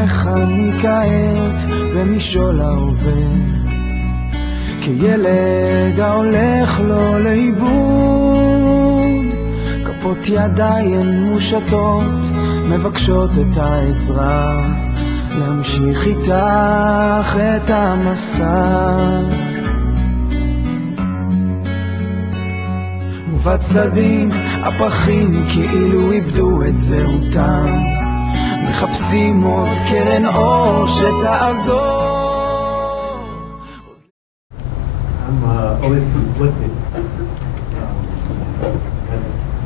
איך אני כעת במשעול ההווה, כילד ההולך לו לאיבוד, כפות ידיים מושטות מבקשות את העזרה, להמשיך איתך את המסע. ובצדדים הפרחים כאילו איבדו את זהותם, מחפשים עוד קרן אור שתעזור. I'm always conflicted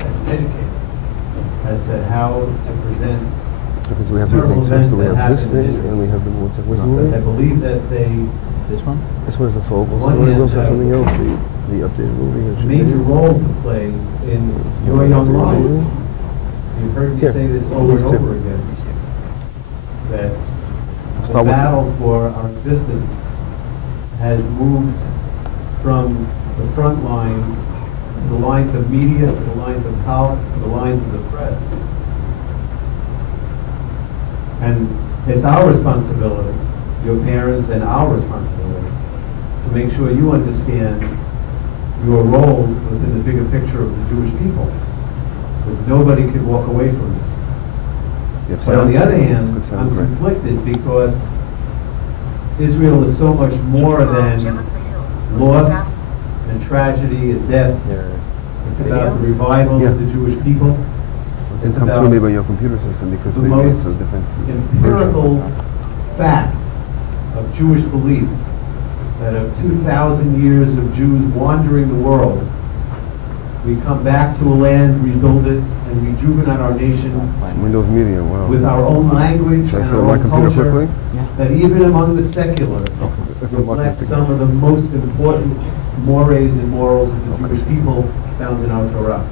as an educator as to how to present because we have two things. First, we have this thing, and we have the what's the movie? I believe that they. This one? This one is the focal story. We also have something else, the updated movie. Major role to play in your young lives. You've heard me say this over and over again, that the battle for our existence has moved from the front lines to the lines of media, to the lines of college, to the lines of the press. And it's our responsibility, your parents and our responsibility, to make sure you understand your role within the bigger picture of the Jewish people. Because nobody can walk away from this. But on the other hand, I'm conflicted because Israel is so much more than loss and tragedy and death. It's about the revival of the Jewish people. It's come through me by your computer system because the most so different empirical fact of Jewish belief that of 2,000 years of Jews wandering the world, we come back to a land, rebuild it, and rejuvenate our nation Windows Media, wow. with our own language and our own culture, that even among the secular reflects some of the most important mores and morals of the Jewish people found in our Torah.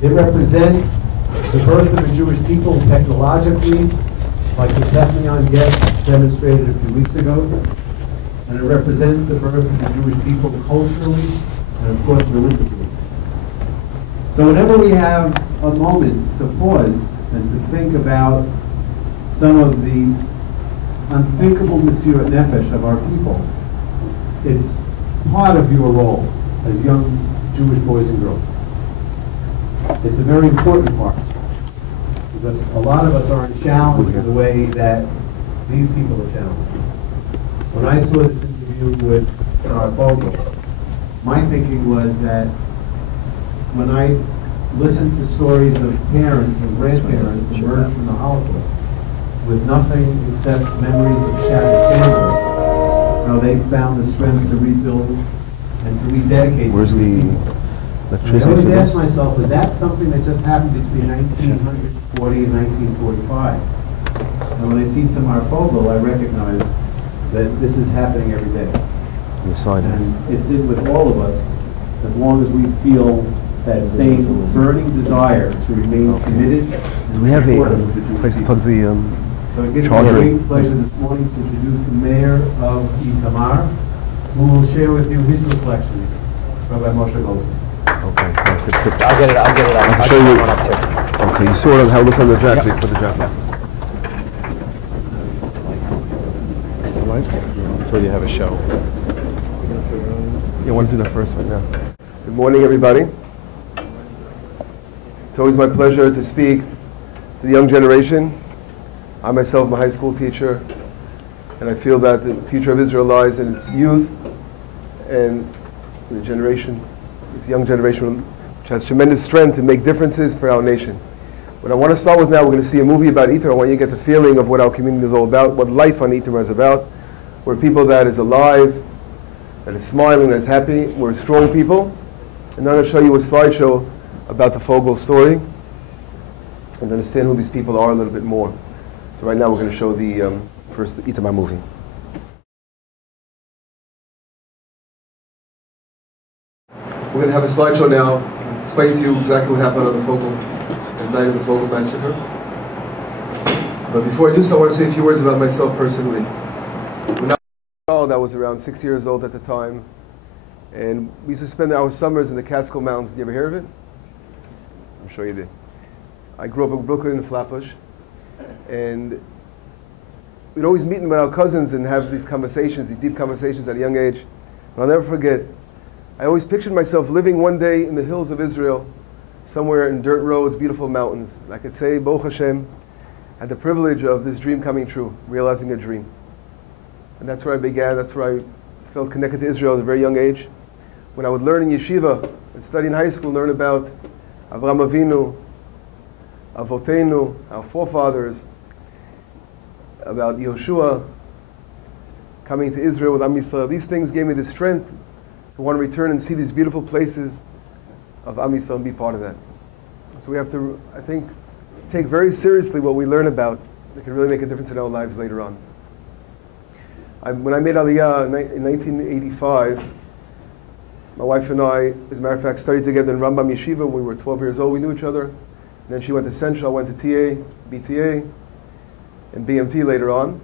It represents the birth of the Jewish people technologically, like the Technion guest demonstrated a few weeks ago, and it represents the birth of the Jewish people culturally and, of course, religiously. So whenever we have a moment to pause and to think about some of the unthinkable Mesirat Nefesh of our people, it's part of your role as young Jewish boys and girls. It's a very important part, because a lot of us aren't challenged in the way that these people are challenged. When I saw this interview with Bogle, my thinking was that when I listened to stories of parents and grandparents emerged from the Holocaust with nothing except memories of shattered families, how they found the strength to rebuild and to rededicate. Where's the electricity? I always ask myself, is that something that just happened between 1940 and 1945? And when I see Tamar Fogel, I recognize that this is happening every day. And it's in with all of us, as long as we feel that same burning desire to remain committed. Do we have a place to plug the So it gives me a great pleasure this morning to introduce the Mayor of Itamar, who will share with you his reflections, Rabbi Moshe Goldsmith. Okay, let's sit. I'll get it. I'll show you one up too. Okay, you saw how it looks on the jacket. Yep. Put the jacket. So you have a show. You want to do that first right now. Good morning, everybody. It's always my pleasure to speak to the young generation. I myself am a high school teacher, and I feel that the future of Israel lies in its youth and the generation, this young generation, which has tremendous strength to make differences for our nation. What I want to start with now, we're going to see a movie about Itamar. I want you to get the feeling of what our community is all about, what life on Itamar is about. We're people that is alive, that is smiling, that is happy. We're strong people. And now I'm going to show you a slideshow about the Fogel story and understand who these people are a little bit more. So right now we're going to show the first the Itamar movie. We're going to have a slideshow now, explain to you exactly what happened on the Fogel, the night of the Shabba Massacre. But before I do so, I want to say a few words about myself personally. When I was around 6 years old at the time, and we used to spend our summers in the Catskill Mountains. Did you ever hear of it? I'm sure you did. I grew up in Brooklyn in Flatbush, and we'd always meet with our cousins and have these conversations, these deep conversations at a young age. And I'll never forget, I always pictured myself living one day in the hills of Israel, somewhere in dirt roads, beautiful mountains. And I could say, Baruch Hashem, I had the privilege of this dream coming true, realizing a dream. And that's where I began, that's where I felt connected to Israel at a very young age. When I would learn in yeshiva and study in high school, learn about Avraham Avinu, Avotenu, our forefathers, about Yehoshua coming to Israel with Am Yisrael. These things gave me the strength to want to return and see these beautiful places of Am Yisrael and be part of that. So we have to, I think, take very seriously what we learn about. It can really make a difference in our lives later on. When I made Aliyah in 1985, my wife and I, as a matter of fact, studied together in Rambam Yeshiva when we were 12 years old. We knew each other. And then she went to Central, I went to TA, BTA, and BMT later on.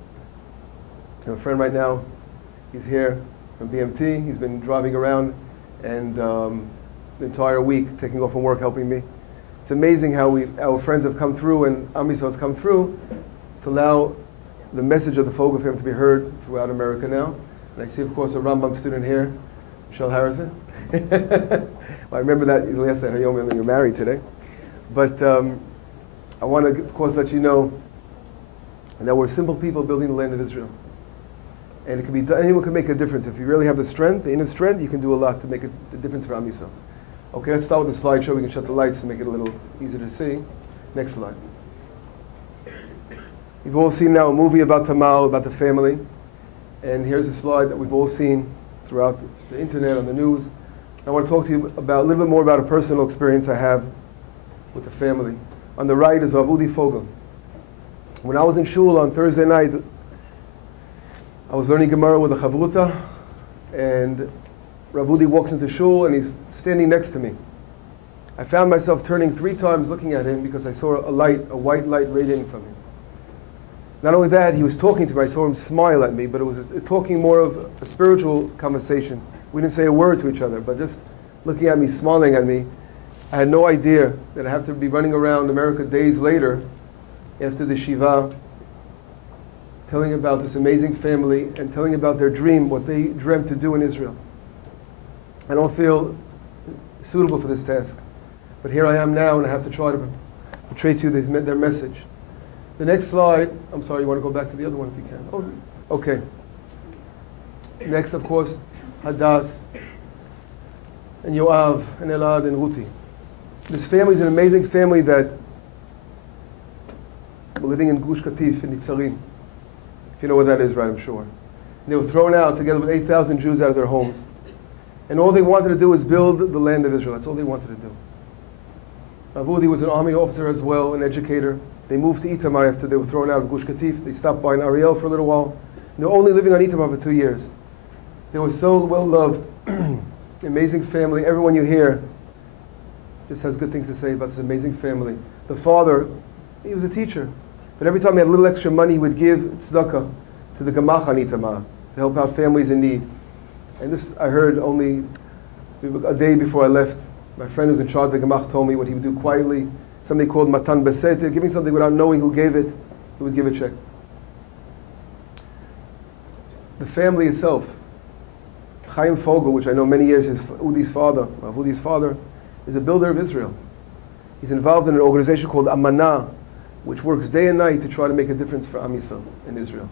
I have a friend right now, he's here from BMT. He's been driving around and the entire week, taking off from work, helping me. It's amazing how our friends have come through and Am Yisrael has come through to allow the message of the folk of him to be heard throughout America now. And I see, of course, a Rambam student here, Michelle Harrison. I remember that last night, you're married today. But I want to, of course, let you know that we're simple people building the land of Israel. And it can be done, anyone can make a difference. If you really have the strength, the inner strength, you can do a lot to make a difference for Am Yisrael. Okay, let's start with the slideshow. We can shut the lights to make it a little easier to see. Next slide. You've all seen now a movie about Tamar, about the family. And here's a slide that we've all seen throughout the internet, on the news. I want to talk to you about a little bit more about a personal experience I have with the family. On the right is Udi Fogel. When I was in shul on Thursday night, I was learning Gemara with a Chavruta, and Rav Udi walks into shul and he's standing next to me. I found myself turning 3 times looking at him because I saw a light, a white light radiating from him. Not only that, he was talking to me. I saw him smile at me, but it was talking more of a spiritual conversation. We didn't say a word to each other, but just looking at me, smiling at me. I had no idea that I have to be running around America days later after the Shiva, telling about this amazing family and telling about their dream, what they dreamt to do in Israel. I don't feel suitable for this task. But here I am now, and I have to try to portray to you their message. The next slide, I'm sorry, you want to go back to the other one if you can? Oh, okay. Next, of course, Hadass, and Yoav, and Elad, and Ruti. This family is an amazing family that we're living in Gush Katif, in Nitzarim. If you know what that is, right, I'm sure. And they were thrown out together with 8,000 Jews out of their homes. And all they wanted to do was build the land of Israel. That's all they wanted to do. Rav Udi was an army officer as well, an educator. They moved to Itamar after they were thrown out of Gush Katif. They stopped by in Ariel for a little while. They were only living on Itamar for 2 years. They were so well loved. Amazing family. Everyone you hear just has good things to say about this amazing family. The father, he was a teacher. But every time he had a little extra money, he would give tzedakah to the Gemach on Itamar to help out families in need. And this I heard only a day before I left. My friend who was in charge of the Gemach told me what he would do quietly. Something called Matan Beseter, giving something without knowing who gave it. He would give a check. The family itself, Chaim Fogel, which I know many years is Udi's father, Udi's father, is a builder of Israel. He's involved in an organization called Amanah, which works day and night to try to make a difference for Am Yisrael in Israel.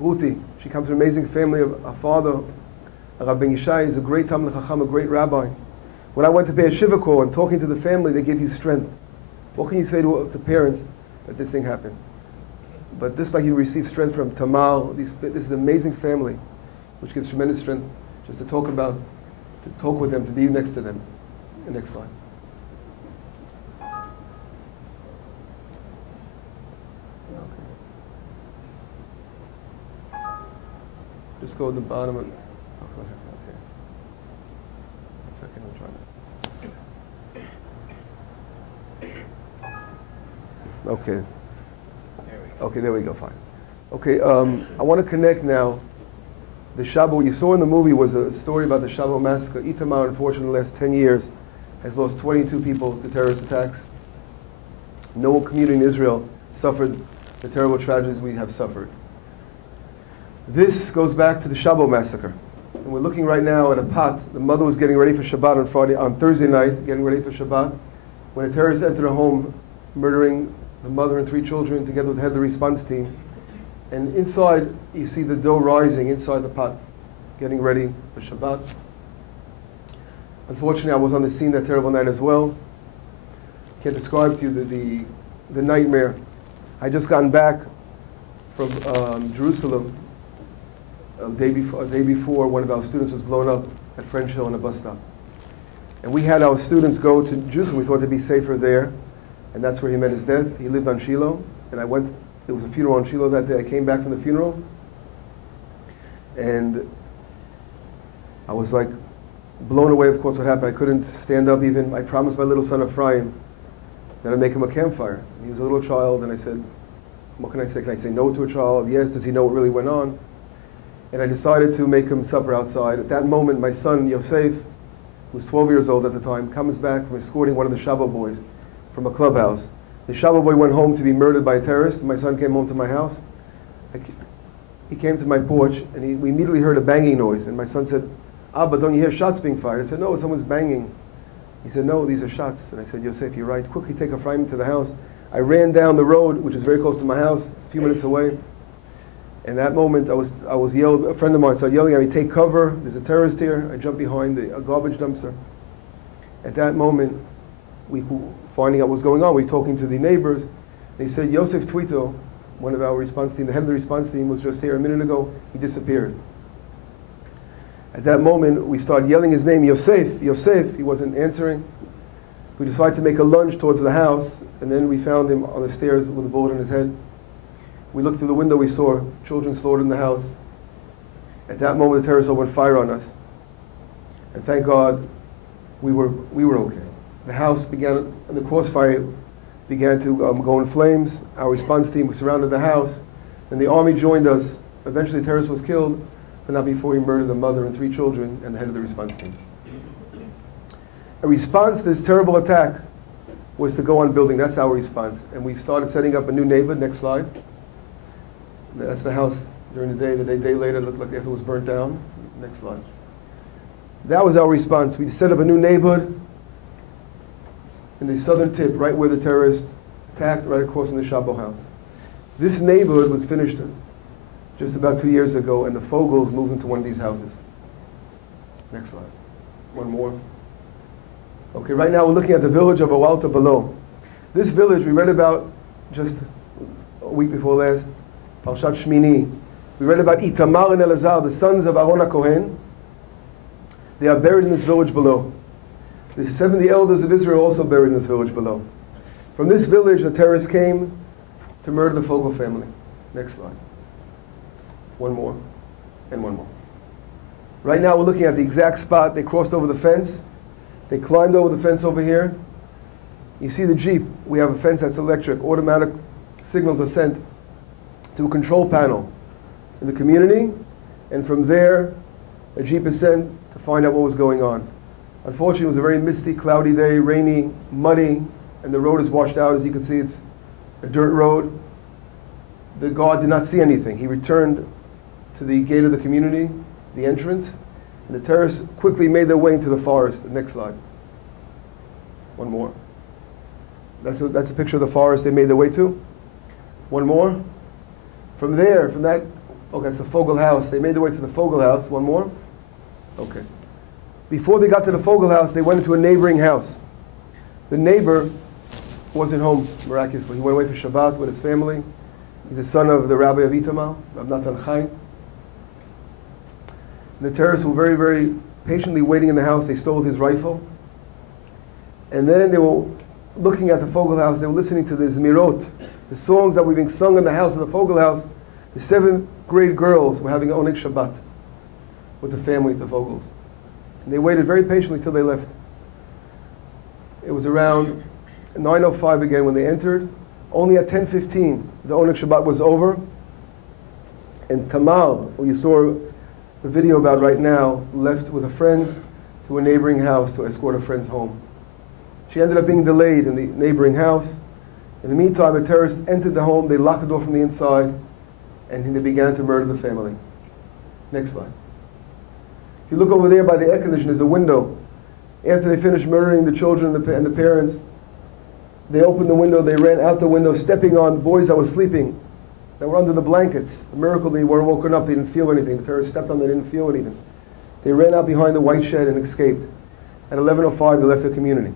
Ruti, she comes from an amazing family of a father, Rabbi Yishai, is a great Talmid Chacham, a great rabbi. When I went to pay a Shiva call and talking to the family, they give you strength. What can you say to parents that this thing happened? But just like you receive strength from Tamal, this is an amazing family, which gives tremendous strength just to talk about, to talk with them, to be next to them. The next slide. Okay. Just go to the bottom of. Okay. 1 second, I'm trying to. Okay. Okay, there we go, fine. Okay, I want to connect now. The Shabba, what you saw in the movie was a story about the Shabba Massacre. Itamar, unfortunately, in the last 10 years, has lost 22 people to terrorist attacks. No community in Israel suffered the terrible tragedies we have suffered. This goes back to the Shabba Massacre. And we're looking right now at a pot. The mother was getting ready for Shabbat on Thursday night, getting ready for Shabbat, when a terrorist entered her home, murdering the mother and 3 children together with the head of the response team. And inside, you see the dough rising inside the pot, getting ready for Shabbat. Unfortunately, I was on the scene that terrible night as well. Can't describe to you the nightmare. I just gotten back from Jerusalem a day before one of our students was blown up at French Hill on a bus stop. And we had our students go to Jerusalem. We thought they'd be safer there. And that's where he met his death. He lived on Shiloh. And I went, there was a funeral on Shiloh that day. I came back from the funeral. And I was like blown away, of course, what happened. I couldn't stand up even. I promised my little son Ephraim that I'd make him a campfire. He was a little child, and I said, what can I say? Can I say no to a child? Yes. Does he know what really went on? And I decided to make him supper outside. At that moment, my son, Yosef, who was 12 years old at the time, comes back from escorting one of the Shabba boys from a clubhouse. The Shabba boy went home to be murdered by a terrorist. My son came home to my house. He came to my porch, and we immediately heard a banging noise. And my son said, Abba, don't you hear shots being fired? I said, no, someone's banging. He said, no, these are shots. And I said, Yosef, you're right. Quickly take Ephraim to the house. I ran down the road, which is very close to my house, a few minutes away. In that moment, I was yelled. A friend of mine started yelling at me, take cover, there's a terrorist here. I jumped behind a garbage dumpster. At that moment, finding out what's going on, we were talking to the neighbors. They said, Yosef Twito, one of our response team, the head of the response team, was just here a minute ago. He disappeared. At that moment, we started yelling his name, Yosef, Yosef. He wasn't answering. We decided to make a lunge towards the house, and then we found him on the stairs with a bullet in his head. We looked through the window, we saw children slaughtered in the house. At that moment, the terrorists opened fire on us. And thank God, we were okay. The house began, and the crossfire began to go in flames. Our response team surrounded the house, and the army joined us. Eventually, the terrorist was killed, but not before he murdered the mother and 3 children and the head of the response team. A response to this terrible attack was to go on building. That's our response. And we started setting up a new neighborhood. Next slide. That's the house during the day. The day later, it looked like it was burnt down. Next slide. That was our response. We set up a new neighborhood in the southern tip, right where the terrorists attacked, right across from the Shabba house. This neighborhood was finished just about 2 years ago, and the Fogels moved into one of these houses. Next slide. One more. Okay, right now we're looking at the village of Awalta below. This village we read about just a week before last, Parshat Shmini. We read about Itamar and Elazar, the sons of Aaron HaKohen. They are buried in this village below. The 70 elders of Israel are also buried in this village below. From this village, the terrorists came to murder the Fogel family. Next slide. One more, and one more. Right now we're looking at the exact spot. They crossed over the fence. They climbed over the fence over here. You see the Jeep. We have a fence that's electric. Automatic signals are sent to a control panel in the community. And from there, a Jeep is sent to find out what was going on. Unfortunately, it was a very misty, cloudy day, rainy, muddy, and the road is washed out. As you can see, it's a dirt road. The guard did not see anything. He returned to the gate of the community, the entrance, and the terrorists quickly made their way into the forest. The next slide. One more. That's a picture of the forest they made their way to. One more. From there, from that, okay, it's the Fogel house. They made their way to the Fogel house. One more. Okay. Before they got to the Fogel house, they went into a neighboring house. The neighbor wasn't home, miraculously. He went away for Shabbat with his family. He's the son of the Rabbi of Itamar, Rabbi Natan Chaim. The terrorists were very, very patiently waiting in the house. They stole his rifle. And then they were looking at the Fogel house. They were listening to the Zmirot, the songs that were being sung in the house of the Fogel house. The 7th grade girls were having Oneg Shabbat with the family at the Fogels. And they waited very patiently till they left. It was around 9:05 again when they entered. Only at 10:15, the Oneg Shabbat was over. And Tamar, who you saw the video about right now, left with her friends to a neighboring house to escort her friends home. She ended up being delayed in the neighboring house. In the meantime, the terrorists entered the home, they locked the door from the inside, and they began to murder the family. Next slide. If you look over there by the air conditioner, there's a window. After they finished murdering the children and the parents, they opened the window, they ran out the window, stepping on boys that were sleeping, that were under the blankets. A miracle they weren't woken up, they didn't feel anything. The terrorists stepped on them, they didn't feel anything. They ran out behind the white shed and escaped. At 11:05, they left the community.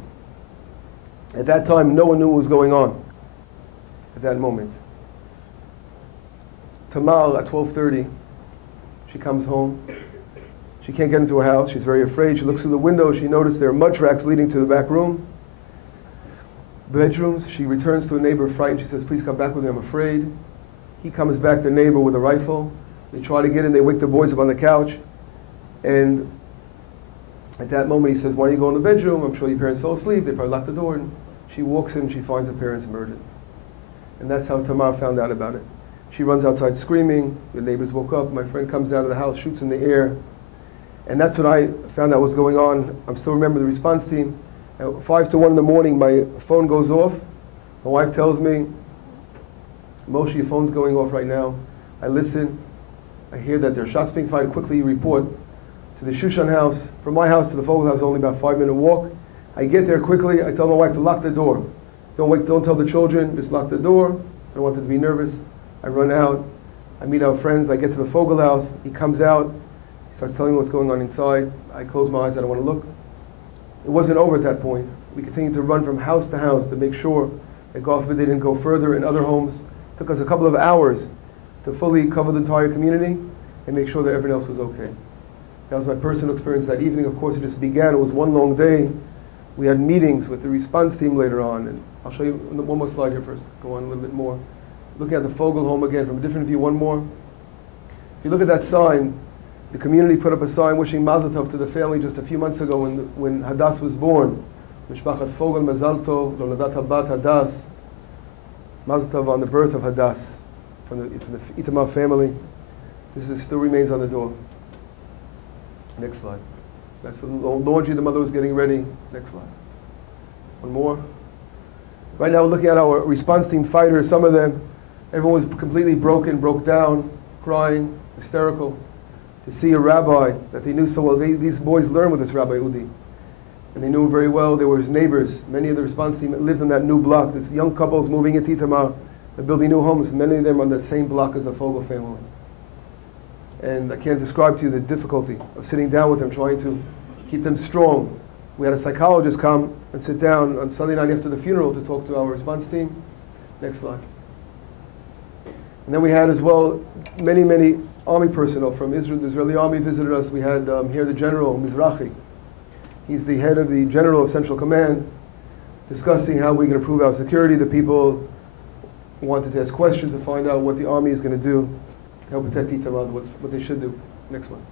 At that time, no one knew what was going on at that moment. Tamar, at 12:30, she comes home. She can't get into her house. She's very afraid. She looks through the window. She noticed there are mud tracks leading to the back room. Bedrooms. She returns to a neighbor frightened. She says, please come back with me, I'm afraid. He comes back, the neighbor, with a rifle. They try to get in. They wake the boys up on the couch. And at that moment, he says, why don't you go in the bedroom? I'm sure your parents fell asleep. They probably locked the door. And she walks in. She finds her parents murdered. And that's how Tamar found out about it. She runs outside screaming. The neighbors woke up. My friend comes out of the house, shoots in the air. And that's when I found out what was going on. I still remember the response team. At 5 to 1 in the morning, my phone goes off. My wife tells me, Moshe, your phone's going off right now. I listen. I hear that there are shots being fired. Quickly report to the Shushan house. From my house to the Fogel house, only about a 5-minute walk. I get there quickly. I tell my wife to lock the door. Don't tell the children. Just lock the door. I don't want them to be nervous. I run out. I meet our friends. I get to the Fogel house. He comes out. He starts telling me what's going on inside. I close my eyes. I don't want to look. It wasn't over at that point. We continued to run from house to house to make sure that, God forbid, they didn't go further in other homes. It took us a couple of hours to fully cover the entire community and make sure that everyone else was okay. That was my personal experience that evening. Of course, it just began. It was one long day. We had meetings with the response team later on. And I'll show you one more slide here first. Go on a little bit more. Looking at the Fogel home again from a different view, one more. If you look at that sign, the community put up a sign wishing Mazel Tov to the family just a few months ago when Hadass was born. Mishpachat Fogel Mazal Tov, Loladat Habat Hadass. Mazel Tov on the birth of Hadass from the Itamar family. This still remains on the door. Next slide. That's the laundry the mother was getting ready. Next slide. One more. Right now we're looking at our response team fighters. Some of them, everyone was completely broken, broke down, crying, hysterical. To see a rabbi that they knew so well. These boys learned with this Rabbi Udi. And they knew him very well. They were his neighbors. Many of the response team lived on that new block. This young couples moving into Itamar. They're building new homes. Many of them on that same block as the Fogel family. And I can't describe to you the difficulty of sitting down with them, trying to keep them strong. We had a psychologist come and sit down on Sunday night after the funeral to talk to our response team. Next slide. And then we had as well many army personnel from Israel. The Israeli army visited us. We had here the general, Mizrahi. He's the head of the General of Central Command, discussing how we can improve our security. The people wanted to ask questions to find out what the army is going to do to help protect Itamar, what they should do. Next one.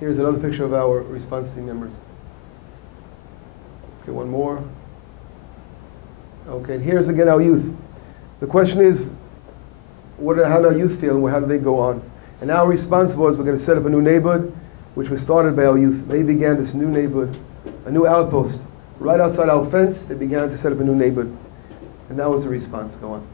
Here's another picture of our response team members. Okay, one more. Okay, and here's again our youth. The question is, how do our youth feel and how do they go on? And our response was, we're going to set up a new neighborhood, which was started by our youth. They began this new neighborhood, a new outpost. Right outside our fence, they began to set up a new neighborhood. And that was the response. Go on.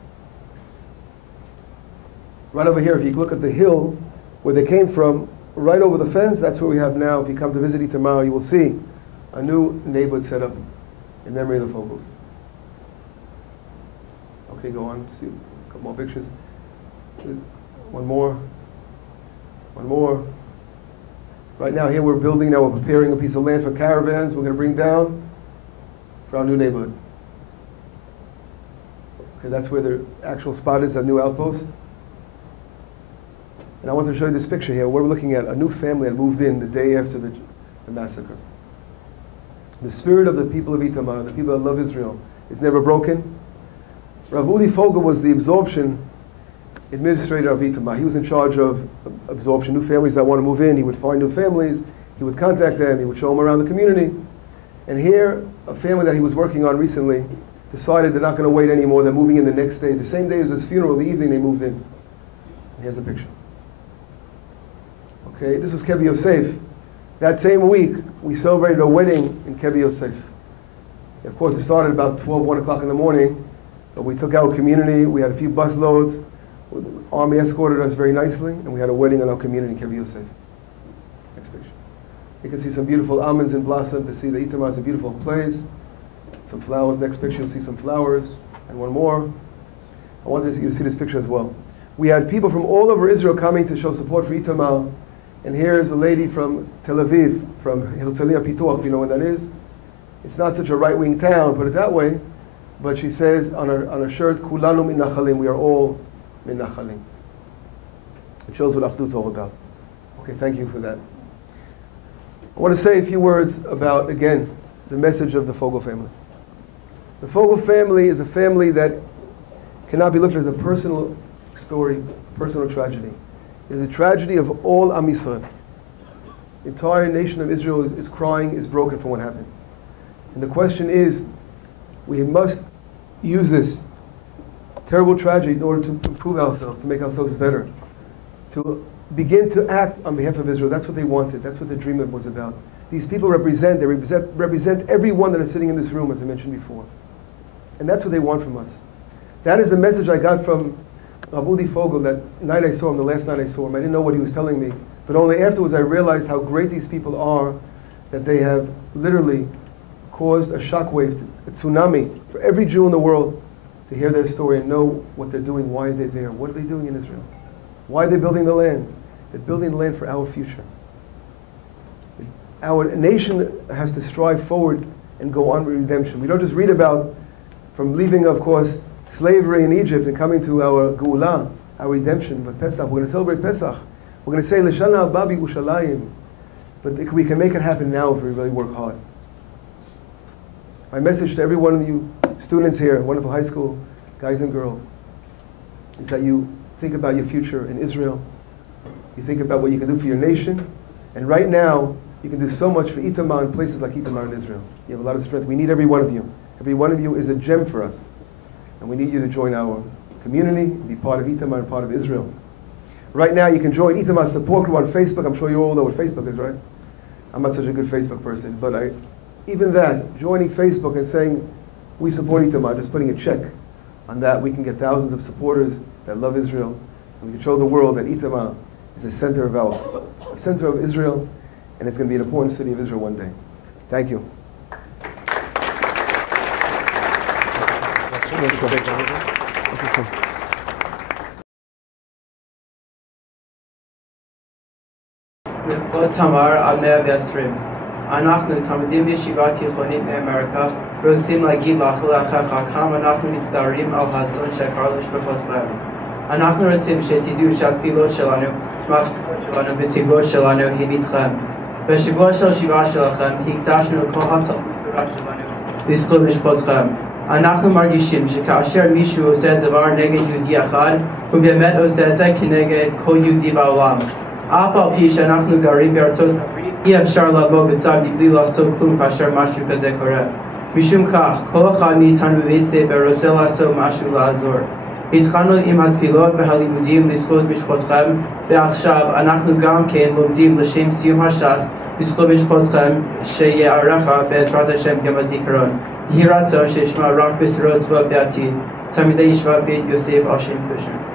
Right over here, if you look at the hill where they came from, right over the fence, that's where we have now. If you come to visit Itamar, you will see a new neighborhood set up in memory of the Fogels. Okay, go on. See a couple more pictures. One more. One more. Right now here we're building, now we're preparing a piece of land for caravans we're going to bring down for our new neighborhood. Okay, that's where the actual spot is, that new outpost. And I want to show you this picture here. What we're looking at, a new family that moved in the day after the massacre. The spirit of the people of Itamar, the people that love Israel, is never broken. Rav Udi Fogel was the absorption administrator of Itamar. He was in charge of absorption, new families that want to move in. He would find new families, he would contact them, he would show them around the community. And here, a family that he was working on recently decided they're not going to wait anymore, they're moving in the next day. The same day as his funeral, the evening they moved in. And here's a picture. Okay, this was Kevi Yosef. That same week, we celebrated a wedding in Kevi Yosef. Of course, it started about 1 o'clock in the morning, but we took our community, we had a few bus loads. The Army escorted us very nicely, and we had a wedding in our community in Kev Yosef. Next picture. You can see some beautiful almonds in blossom to see that Itamar is a beautiful place. Some flowers. Next picture, you'll see some flowers. And one more. I wanted you to see this picture as well. We had people from all over Israel coming to show support for Itamar. And here's a lady from Tel Aviv, from Herzliya Pituach, if you know what that is. It's not such a right-wing town, put it that way. But she says on her shirt, Kulanu min Nachalim, we are all min Nachalim. It shows what Achdut's all about. Okay, thank you for that. I want to say a few words about, again, the message of the Fogel family. The Fogel family is a family that cannot be looked at as a personal story, personal tragedy. It is a tragedy of all Am Yisrael. The entire nation of Israel is crying, is broken from what happened. And the question is, we must use this terrible tragedy in order to improve ourselves, to make ourselves better, to begin to act on behalf of Israel. That's what they wanted. That's what the dream was about. These people represent everyone that is sitting in this room, as I mentioned before. And that's what they want from us. That is the message I got from Rabbi Fogel that night I saw him, the last night I saw him. I didn't know what he was telling me. But only afterwards I realized how great these people are, that they have literally caused a shockwave, a tsunami for every Jew in the world to hear their story and know what they're doing, why they're there, what are they doing in Israel, why they're building the land. They're building the land for our future. Our nation has to strive forward and go on with redemption. We don't just read about from leaving, of course, slavery in Egypt and coming to our Geula, our redemption, but Pesach. We're going to celebrate Pesach. We're going to say, L'shana haba b'Yerushalayim. But we can make it happen now if we really work hard. My message to every one of you students here, wonderful high school guys and girls, is that you think about your future in Israel. You think about what you can do for your nation. And right now, you can do so much for Itamar and places like Itamar in Israel. You have a lot of strength. We need every one of you. Every one of you is a gem for us. And we need you to join our community, be part of Itamar and part of Israel. Right now, you can join Itamar's support group on Facebook. I'm sure you all know what Facebook is, right? I'm not such a good Facebook person, but even that, joining Facebook and saying, we support Itamar, just putting a check on that, we can get thousands of supporters that love Israel. And we can show the world that Itamar is the center of Israel, and it's going to be an important city of Israel one day. Thank you. לכבוד תמר על 120. אנחנו תלמידים בישיבה תיכונית מאמריקה רוצים להגיד לך ולאחיך כמה אנחנו מצטערים על האסון שקרה למשפחותיכם. אנחנו רוצים שתדעו שהתפילות שלנו, המחשבות שלנו והתקוות שלנו הן איתכם. בשבוע של שבעה שלכם הקדשנו כל התורה שלנו לזכות משפחותיכם. אנחנו מרגישים שכאשר מישהו עושה דבר נגד יהודי אחד, הוא באמת עושה את זה כנגד כל יהודי בעולם. אף על פי שאנחנו גרים בארצות הברית, אי אפשר לבוא בצד מבלי לעשות כלום כאשר משהו כזה קורה. משום כך, כל אחד מאיתנו בבית ספר רוצה לעשות משהו לעזור. התחלנו עם התפילות והלימודים לזכות משפחותיכם, ועכשיו אנחנו גם כן לומדים לשם סיום הש"ס לזכות משפחותיכם שיערך בעזרת השם יום הזיכרון. יהי רצון שישמע רק בשורות טובות בעתיד. תלמידי ישיבת בית יוסף על שם פישר.